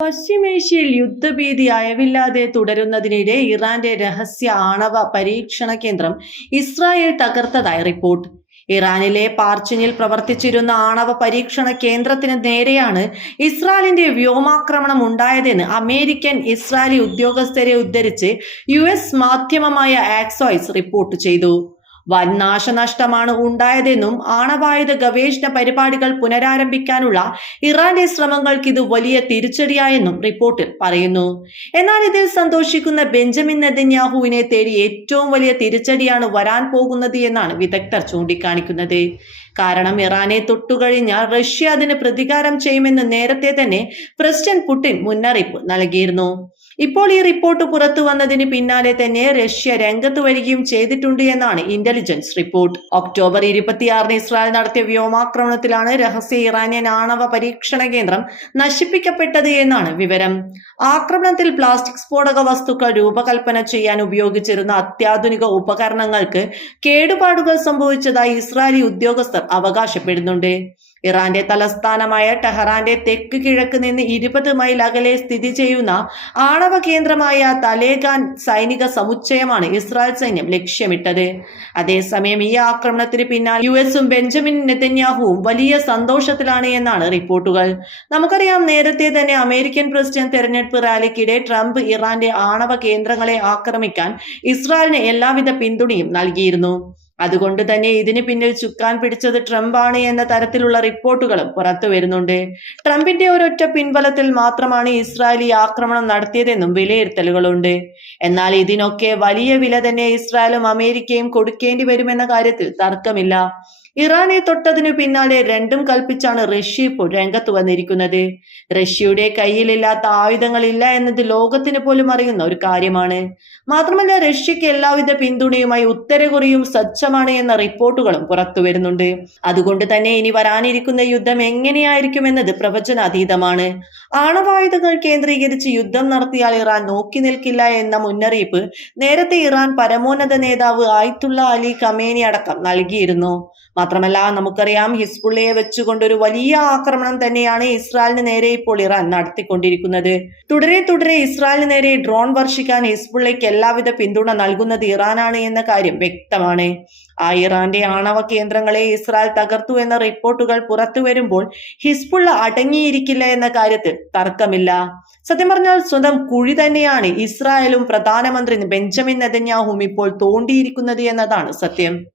പശ്ചിമേഷ്യയിൽ യുദ്ധഭീതി അയവില്ലാതെ തുടരുന്നതിനിടെ ഇറാന്റെ രഹസ്യ ആണവ പരീക്ഷണ കേന്ദ്രം ഇസ്രായേൽ തകർത്തതായി റിപ്പോർട്ട്. ഇറാനിലെ പാർച്ചിനിൽ പ്രവർത്തിച്ചിരുന്ന ആണവ പരീക്ഷണ കേന്ദ്രത്തിന് നേരെയാണ് ഇസ്രായേലിന്റെ വ്യോമാക്രമണം ഉണ്ടായതെന്ന് അമേരിക്കൻ ഇസ്രായേലി ഉദ്യോഗസ്ഥരെ ഉദ്ധരിച്ച് യു എസ് മാധ്യമമായ ആക്സോയ്സ് റിപ്പോർട്ട് ചെയ്തു. വൻ നാശനഷ്ടമാണ് ഉണ്ടായതെന്നും ആണവായുധ ഗവേഷണ പരിപാടികൾ പുനരാരംഭിക്കാനുള്ള ഇറാന്റെ ശ്രമങ്ങൾക്ക് ഇത് വലിയ തിരിച്ചടിയായെന്നും റിപ്പോർട്ടിൽ പറയുന്നു. എന്നാൽ ഇതിൽ സന്തോഷിക്കുന്ന ബെഞ്ചമിൻ നെതന്യാഹുവിനെ തേടി ഏറ്റവും വലിയ തിരിച്ചടിയാണ് വരാൻ പോകുന്നത് എന്നാണ് വിദഗ്ധർ ചൂണ്ടിക്കാണിക്കുന്നത്. കാരണം ഇറാനെ തൊട്ടുകഴിഞ്ഞാൽ റഷ്യ അതിന് പ്രതികാരം ചെയ്യുമെന്ന് നേരത്തെ തന്നെ പ്രസിഡന്റ് പുടിൻ മുന്നറിയിപ്പ് നൽകിയിരുന്നു. ഇപ്പോൾ ഈ റിപ്പോർട്ട് പുറത്തു വന്നതിന് പിന്നാലെ തന്നെ റഷ്യ രംഗത്ത് വരികയും ചെയ്തിട്ടുണ്ട് എന്നാണ് ഇന്റലിജൻസ് റിപ്പോർട്ട് ഒക്ടോബർ ഇരുപത്തിയാറിന് ഇസ്രായേൽ നടത്തിയ വ്യോമാക്രമണത്തിലാണ് രഹസ്യ ഇറാനിയൻ ആണവ പരീക്ഷണ കേന്ദ്രം നശിപ്പിക്കപ്പെട്ടത് എന്നാണ് വിവരം. ആക്രമണത്തിൽ പ്ലാസ്റ്റിക് സ്ഫോടക വസ്തുക്കൾ രൂപകൽപ്പന ചെയ്യാൻ ഉപയോഗിച്ചിരുന്ന അത്യാധുനിക ഉപകരണങ്ങൾക്ക് കേടുപാടുകൾ സംഭവിച്ചതായി ഇസ്രായേലി ഉദ്യോഗസ്ഥർ അവകാശപ്പെടുന്നുണ്ട്. ഇറാന്റെ തലസ്ഥാനമായ ടെഹറാന്റെ തെക്ക് കിഴക്ക് നിന്ന് ഇരുപത് മൈൽ അകലെ സ്ഥിതി ചെയ്യുന്ന ആണവ കേന്ദ്രമായ തലേഖാൻ സൈനിക സമുച്ചയമാണ് ഇസ്രായേൽ സൈന്യം ലക്ഷ്യമിട്ടത്. അതേസമയം ഈ ആക്രമണത്തിന് പിന്നാലെ യു എസും ബെഞ്ചമിൻ നെതന്യാഹുവും വലിയ സന്തോഷത്തിലാണ് എന്നാണ് റിപ്പോർട്ടുകൾ. നമുക്കറിയാം നേരത്തെ തന്നെ അമേരിക്കൻ പ്രസിഡന്റ് തെരഞ്ഞെടുപ്പ് റാലിക്കിടെ ട്രംപ് ഇറാന്റെ ആണവ കേന്ദ്രങ്ങളെ ആക്രമിക്കാൻ ഇസ്രായേലിന് എല്ലാവിധ പിന്തുണയും നൽകിയിരുന്നു. അതുകൊണ്ട് തന്നെ ഇതിന് പിന്നിൽ ചുക്കാൻ പിടിച്ചത് ട്രംപാണ് എന്ന തരത്തിലുള്ള റിപ്പോർട്ടുകളും പുറത്തു വരുന്നുണ്ട്. ട്രംപിന്റെ ഒരൊറ്റ പിൻബലത്തിൽ മാത്രമാണ് ഇസ്രായേലി ആക്രമണം നടത്തിയതെന്നും വിലയിരുത്തലുകളുണ്ട്. എന്നാൽ ഇതിനൊക്കെ വലിയ വില തന്നെ ഇസ്രായേലും അമേരിക്കയും കൊടുക്കേണ്ടി വരുമെന്ന കാര്യത്തിൽ തർക്കമില്ല. ഇറാനെ തൊട്ടതിനു പിന്നാലെ രണ്ടും കൽപ്പിച്ചാണ് റഷ്യ ഇപ്പോൾ രംഗത്ത് വന്നിരിക്കുന്നത്. റഷ്യയുടെ കയ്യിലില്ലാത്ത ആയുധങ്ങളില്ല എന്നത് ലോകത്തിന് പോലും അറിയുന്ന ഒരു കാര്യമാണ്. മാത്രമല്ല റഷ്യക്ക് എല്ലാവിധ പിന്തുണയുമായി ഉത്തര കൊറിയയും സജ്ജമാണ് എന്ന റിപ്പോർട്ടുകളും പുറത്തുവരുന്നുണ്ട് അതുകൊണ്ട് തന്നെ ഇനി വരാനിരിക്കുന്ന യുദ്ധം എങ്ങനെയായിരിക്കുമെന്നത് പ്രവചനാതീതമാണ്. ആണവായുധങ്ങൾ കേന്ദ്രീകരിച്ച് യുദ്ധം നടത്തിയാൽ ഇറാൻ നോക്കി നിൽക്കില്ല എന്ന മുന്നറിയിപ്പ് നേരത്തെ ഇറാൻ പരമോന്നത നേതാവ് ആയിത്തുള്ള അലി കമേനി അടക്കം നൽകിയിരുന്നു. മാത്രമല്ല നമുക്കറിയാം ഹിസ്ബുള്ളയെ വെച്ചുകൊണ്ടൊരു വലിയ ആക്രമണം തന്നെയാണ് ഇസ്രായേലിന് നേരെ ഇപ്പോൾ ഇറാൻ നടത്തിക്കൊണ്ടിരിക്കുന്നത്. തുടരെ തുടരെ ഇസ്രായേലിന് നേരെ ഡ്രോൺ വർഷിക്കാൻ ഹിസ്ബുള്ളയ്ക്ക് എല്ലാവിധ പിന്തുണ നൽകുന്നത് ഇറാനാണ് എന്ന കാര്യം വ്യക്തമാണ്. ഇറാന്റെ ആണവ കേന്ദ്രങ്ങളെ ഇസ്രായേൽ തകർത്തു എന്ന റിപ്പോർട്ടുകൾ പുറത്തു വരുമ്പോൾ ഹിസ്ബുള്ള അടങ്ങിയിരിക്കില്ല എന്ന കാര്യത്തിൽ തർക്കമില്ല. സത്യം പറഞ്ഞാൽ സ്വന്തം കുഴി തന്നെയാണ് ഇസ്രായേലും പ്രധാനമന്ത്രി ബെഞ്ചമിൻ നെതന്യാഹും ഇപ്പോൾ തോണ്ടിയിരിക്കുന്നത് എന്നതാണ് സത്യം.